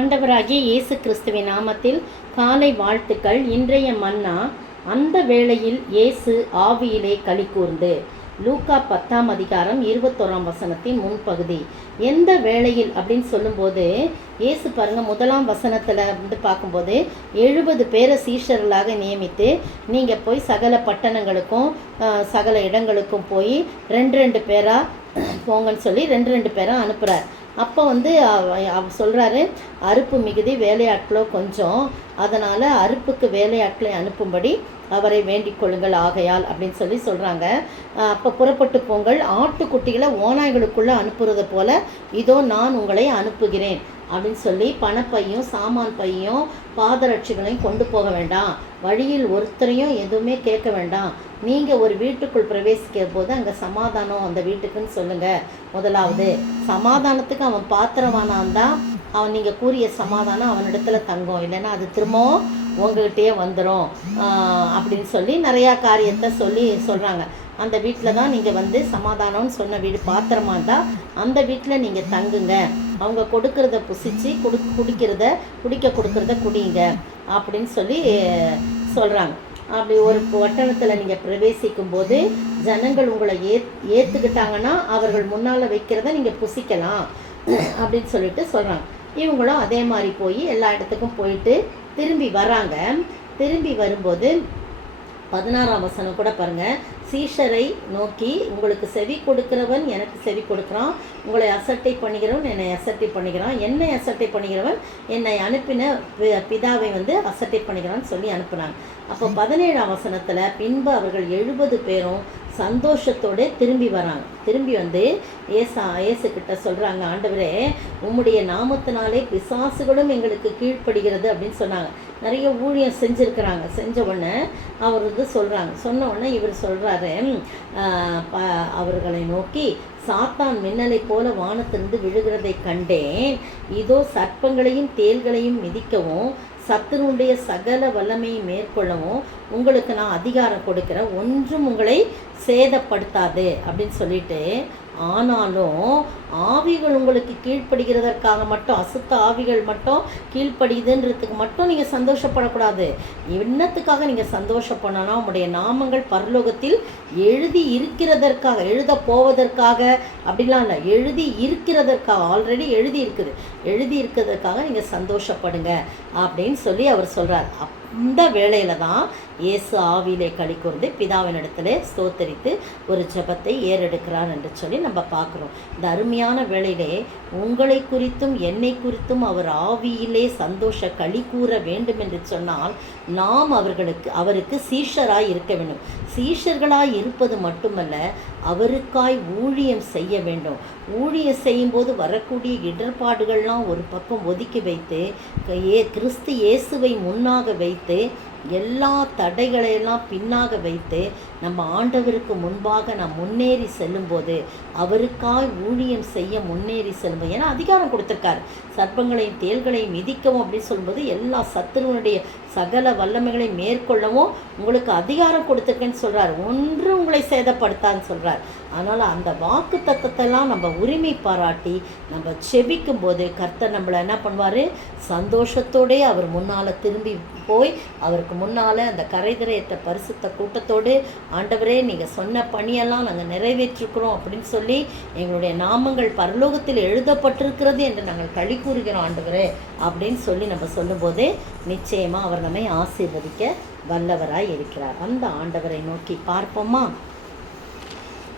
ஆண்டவராகிய இயேசு கிறிஸ்துவின் நாமத்தில் காலை வாழ்த்துக்கள். இன்றைய மன்னா, அந்த வேளையில் இயேசு ஆவியிலே களி கூர்ந்து. லூக்கா 10ஆம் அதிகாரம் 21ஆம் வசனத்தின் முன்பகுதி. எந்த வேளையில் அப்படின்னு சொல்லும்போது இயேசு பாருங்கள், 1ஆம் வசனத்தில் வந்து பார்க்கும்போது 70 பேரை சீஷர்களாக நியமித்து நீங்கள் போய் சகல பட்டணங்களுக்கும் சகல இடங்களுக்கும் போய் 2 பேராக போங்கன்னு சொல்லி 2 பேராக அனுப்புகிறார். அப்போ வந்து அவர் சொல்கிறாரு, அறுப்பு மிகுதி, வேலையாட்களோ கொஞ்சம், அதனால் அறுப்புக்கு வேலையாட்களை அனுப்பும்படி அவரை வேண்டிக் கொள்ளுங்கள் ஆகையால் அப்படின்னு சொல்லி சொல்கிறாங்க. அப்போ புறப்பட்டு போங்கள், ஆட்டுக்குட்டிகளை ஓநாய்களுக்குள்ளே அனுப்புறது போல இதோ நான் உங்களை அனுப்புகிறேன் அப்படின்னு சொல்லி பணப்பையும் சாமான் பையும் பாதரட்சிகளையும் கொண்டு போக வேண்டாம், வழியில் ஒருத்தரையும் எதுவுமே கேட்க வேண்டாம், நீங்கள் ஒரு வீட்டுக்குள் பிரவேசிக்கிற போது அங்கே சமாதானம் அந்த வீட்டுக்குன்னு சொல்லுங்கள். முதலாவது சமாதானத்துக்கு அவன் பாத்திரவானான் தான் அவன் நீங்கள் கூறிய சமாதானம் அவனிடத்துல தங்கும், இல்லைன்னா அது திரும்பவும் உங்கள்கிட்டயே வந்துடும் அப்படின்னு சொல்லி நிறையா காரியத்தை சொல்கிறாங்க. அந்த வீட்டில் தான் நீங்கள் வந்து சமாதானம்னு சொன்ன வீடு பாத்திரமா இருந்தால் அந்த வீட்டில் நீங்கள் தங்குங்க, அவங்க கொடுக்கறத புசித்து குடிக்க கொடுக்கறத குடிங்க அப்படின்னு சொல்லி சொல்கிறாங்க. அப்படி ஒரு பட்டணத்தில் நீங்கள் பிரவேசிக்கும் போது ஜனங்கள் உங்களை ஏற்றுக்கிட்டாங்கன்னா அவர்கள் முன்னால் வைக்கிறத நீங்கள் புசிக்கலாம் அப்படின்னு சொல்லிட்டு சொல்கிறாங்க. இவங்களும் அதே மாதிரி போய் எல்லா இடத்துக்கும் போயிட்டு திரும்பி வராங்க. திரும்பி வரும்போது 16ஆம் வசனம் கூட பாருங்கள், சீஷரை நோக்கி, உங்களுக்கு செவி கொடுக்கிறவன் எனக்கு செவி கொடுக்குறான், உங்களை அசட்டை பண்ணுகிறவன் என்னை அசட்டை பண்ணுகிறான், என்னை அசட்டை பண்ணுகிறவன் என்னை அனுப்பின பிதாவை வந்து அசட்டை பண்ணுகிறான்னு சொல்லி அனுப்புனாங்க. அப்போ 17ஆம் வசனத்தில், பின்பு அவர்கள் 70 பேரும் சந்தோஷத்தோடு திரும்பி வராங்க. திரும்பி வந்து ஏசுக்கிட்ட சொல்கிறாங்க, ஆண்டவரே உம்முடைய நாமத்தினாலே பிசாசுகளும் எங்களுக்கு கீழ்ப்படுகிறது அப்படின்னு சொன்னாங்க. நிறைய ஊழியம் செஞ்சுருக்கிறாங்க. செஞ்ச உடனே அவர் வந்து சொன்ன உடனே இவர் சொல்கிறாரு, அவர்களை நோக்கி, சாத்தான் மின்னலை போல வானத்திலிருந்து விழுகிறதை கண்டேன், இதோ சர்ப்பங்களையும் தேள்களையும் மிதிக்கவும் சத்துருடைய சகல வல்லமையை மேற்கொள்ளவும் உங்களுக்கு நான் அதிகாரம் கொடுக்கிறேன், ஒன்றும் உங்களை சேதப்படுத்தாது அப்படின்னு சொல்லிட்டு, ஆனாலும் ஆவிகள் உங்களுக்கு கீழ்ப்படுகிறதற்காக மட்டும், அசுத்த ஆவிகள் மட்டும் கீழ்ப்படுகிறதுன்றதுக்கு மட்டும் நீங்கள் சந்தோஷப்படக்கூடாது. என்னத்துக்காக நீங்கள் சந்தோஷப்படணும்னா, உங்களுடைய நாமங்கள் பரலோகத்தில் எழுதி இருக்கிறதற்காக, எழுத போவதற்காக அப்படிலாம் இல்லை, எழுதி இருக்கிறதற்காக, ஆல்ரெடி எழுதி இருக்கிறதற்காக நீங்கள் சந்தோஷப்படுங்க அப்படின்னு சொல்லி அவர் சொல்கிறார். அந்த வேளையில் தான் இயேசு ஆவியிலே களி கூர்ந்து பிதாவினிடத்திலே ஸ்தோத்தரித்து ஒரு ஜெபத்தை ஏறெடுக்கிறார் என்று சொல்லி நம்ம பார்க்குறோம். இந்த அருமையான வேளையிலே உங்களை குறித்தும் என்னை குறித்தும் அவர் ஆவியிலே சந்தோஷ களி கூற வேண்டும் என்று சொன்னால் நாம் அவருக்கு சீஷராய் இருக்க வேண்டும். சீஷர்களாய் இருப்பது மட்டுமல்ல, அவருக்காய் ஊழியம் செய்ய வேண்டும். ஊழியம் செய்யும்போது வரக்கூடிய இடர்பாடுகள்லாம் ஒரு பக்கம் ஒதுக்கி வைத்து கிறிஸ்து இயேசுவை முன்னாக வைத்து எல்லா தடைகளையெல்லாம் பின்னாக வைத்து நம்ம ஆண்டவருக்கு முன்பாக நாம் முன்னேறி செல்லும்போது, அவருக்காய் ஊழியம் செய்ய முன்னேறி செல்லும்போது, ஏன்னா அதிகாரம் கொடுத்துருக்காரு, சர்ப்பங்களையும் தேள்களையும் மிதிக்கவும் அப்படின்னு சொல்லும்போது எல்லா சத்துருவனுடைய சகல வல்லமைகளை மேற்கொள்ளவும் உங்களுக்கு அதிகாரம் கொடுத்துருக்கேன்னு சொல்கிறார், ஒன்று உங்களை சேதப்படுத்தான்னு சொல்கிறார். அதனால் அந்த வாக்கு தத்தத்தெல்லாம் நம்ம உரிமை பாராட்டி நம்ம செபிக்கும் போது கர்த்தர் நம்மளை என்ன பண்ணுவார், சந்தோஷத்தோடே அவர் முன்னால் திரும்பி போய் அவருக்கு முன்னால் அந்த கரைதிரையற்ற பரிசுத்த கூட்டத்தோடு, ஆண்டவரே நீங்கள் சொன்ன பணியெல்லாம் நாங்கள் நிறைவேற்றிருக்கிறோம் அப்படின்னு சொல்லி எங்களுடைய நாமங்கள் பரலோகத்தில் எழுதப்பட்டிருக்கிறது என்று நாங்கள் களி கூறுகிறோம் ஆண்டவரே அப்படின்னு சொல்லி நம்ம சொல்லும்போது நிச்சயமாக அவர் நம்மை ஆசீர்வதிக்க வல்லவராய் இருக்கிறார். அந்த ஆண்டவரை நோக்கி பார்ப்போமா?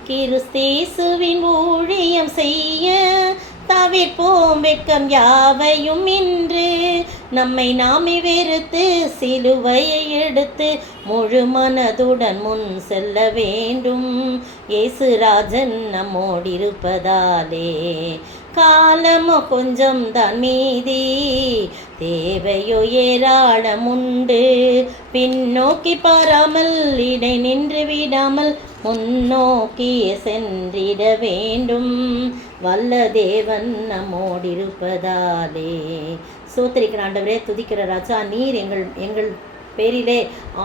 கிறிஸ்தேசுவின் ஊழியம் செய்ய தவிர்ப்போம் வெட்கம் யாவையும் இன்று, நம்மை நாமே வெறுத்து சிலுவையை எடுத்து முழு மனதுடன் முன் செல்ல வேண்டும். இயேசுராஜன் நம்மோடிருப்பதாலே காலமோ கொஞ்சம் தான் மீதி, தேவையோ ஏராளம் உண்டு, பின்னோக்கி பாராமல் இடை நின்று விடாமல் முன்னோக்கிய சென்றிட வேண்டும். வல்ல தேவன் நம்மோடிருப்பதாலே. சோத்திரிக்கிற ஆண்டவரே, துதிக்கிற ராஜா, நீர் எங்கள் பேரிலே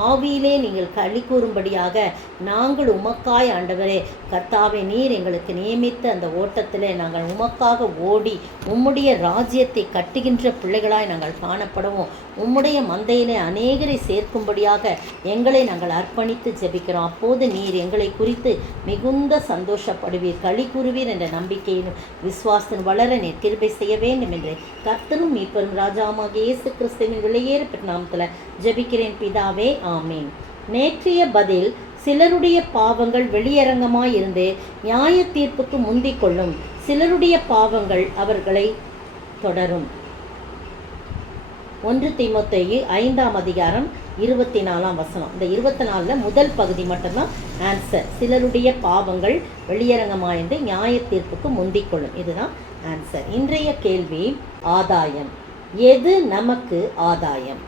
ஆவியிலே நீங்கள் களி கூறும்படியாக நாங்கள் உமக்காய் ஆண்டவரே கர்த்தாவே நீர் எங்களுக்கு நியமித்த அந்த ஓட்டத்திலே நாங்கள் உமக்காக ஓடி உம்முடைய ராஜ்யத்தை கட்டுகின்ற பிள்ளைகளாய் நாங்கள் காணப்படவும் உம்முடைய மந்தையிலே அநேகரை சேர்க்கும்படியாக எங்களை நாங்கள் அர்ப்பணித்து ஜெபிக்கிறோம். அப்போது நீர் எங்களை குறித்து மிகுந்த சந்தோஷப்படுவீர், களி கூறுவீர் என்ற நம்பிக்கையிலும் விசுவாசத்தின் வளர நீர் கிருபை செய்ய வேண்டும் என்று கர்த்தரும் மீட்பரும் ராஜாவாகிய இயேசு கிறிஸ்துவின் விலையேற நாமத்தில் ஜெபிக்கிறேன் பிதாவே, ஆமீன். நேற்றைய பதில்: சிலருடைய பாவங்கள் வெளியரங்கமாயிருந்து நியாய தீர்ப்புக்கு முந்திக் கொள்ளும், சிலருடைய பாவங்கள் அவர்களை தொடரும். 1 தீமோத்தேயு 5ஆம் அதிகாரம் 24ஆம் வசனம். இந்த 24 முதல் பகுதி மட்டும்தான் ஆன்சர். சிலருடைய பாவங்கள் வெளியரங்கமாயிருந்து நியாய தீர்ப்புக்கு முந்திக் கொள்ளும், இதுதான் ஆன்சர். இன்றைய கேள்வி: ஆதாயம். எது நமக்கு ஆதாயம்?